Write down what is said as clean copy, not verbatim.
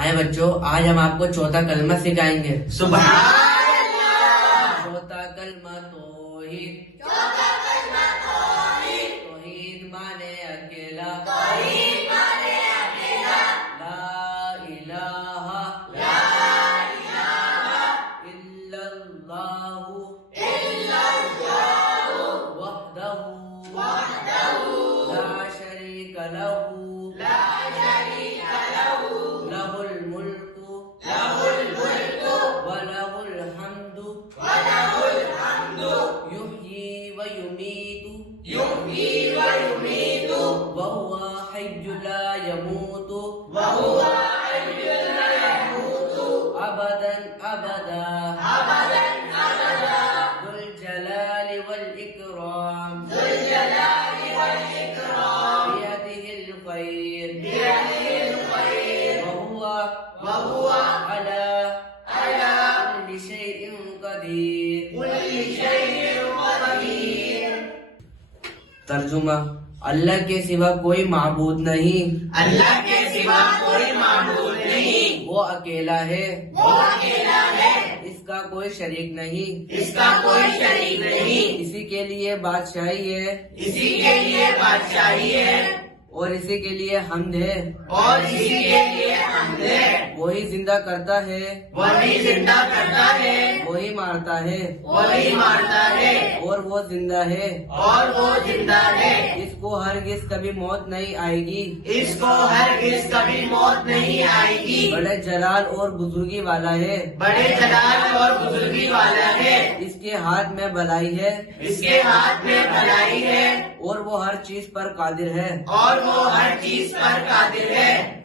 آئے بچوں، آج ہم آپ کو چوتھا کلمہ سکھائیں گے۔ سبحان اللہ۔ چوتھا کلمہ توحید۔ توحید مانے اکیلا۔ لا الہ الا اللہ وحدہ لا شریک لہ لہ الملک وَلَهُ الْحَمْدُ يُحْيِي وَيُمِيتُ وَهُوَ حَيٌّ لَا يَمُوتُ أَبَدًا ذُو الْجَلَالِ وَالْإِكْرَامِ بِيَدِهِ الْخَيْرُ وَهُوَ عَلَى كُلِّ شَيْءٍ قدیر۔ ترجمہ: اللہ کے سوا کوئی معبود نہیں، اللہ کے سوا کوئی معبود نہیں، وہ اکیلا ہے، اس کا کوئی شریک نہیں، اس کا کوئی شریک نہیں، اسی کے لیے بادشاہی ہے اسی کے لیے بادشاہی ہے اور اسی کے لیے حمد ہے۔ اور اسی کے لیے حمد ہے۔ وہی زندہ کرتا ہے، وہی زندہ کرتا ہے، وہی مارتا ہے، وہی مارتا ہے، اور وہ زندہ ہے، اور وہ زندہ ہے۔ اس کو ہرگز کبھی موت نہیں آئے گی، اس کو ہرگز کبھی موت نہیں آئے گی۔ بڑے جلال اور بزرگی والا ہے، بڑے جلال اور بزرگی والا ہے، اس کے ہاتھ میں بھلائی ہے اس کے ہاتھ میں بھلائی ہے، اور وہ ہر چیز پر قادر ہے۔ اور وہ ہر چیز پر قادر ہے۔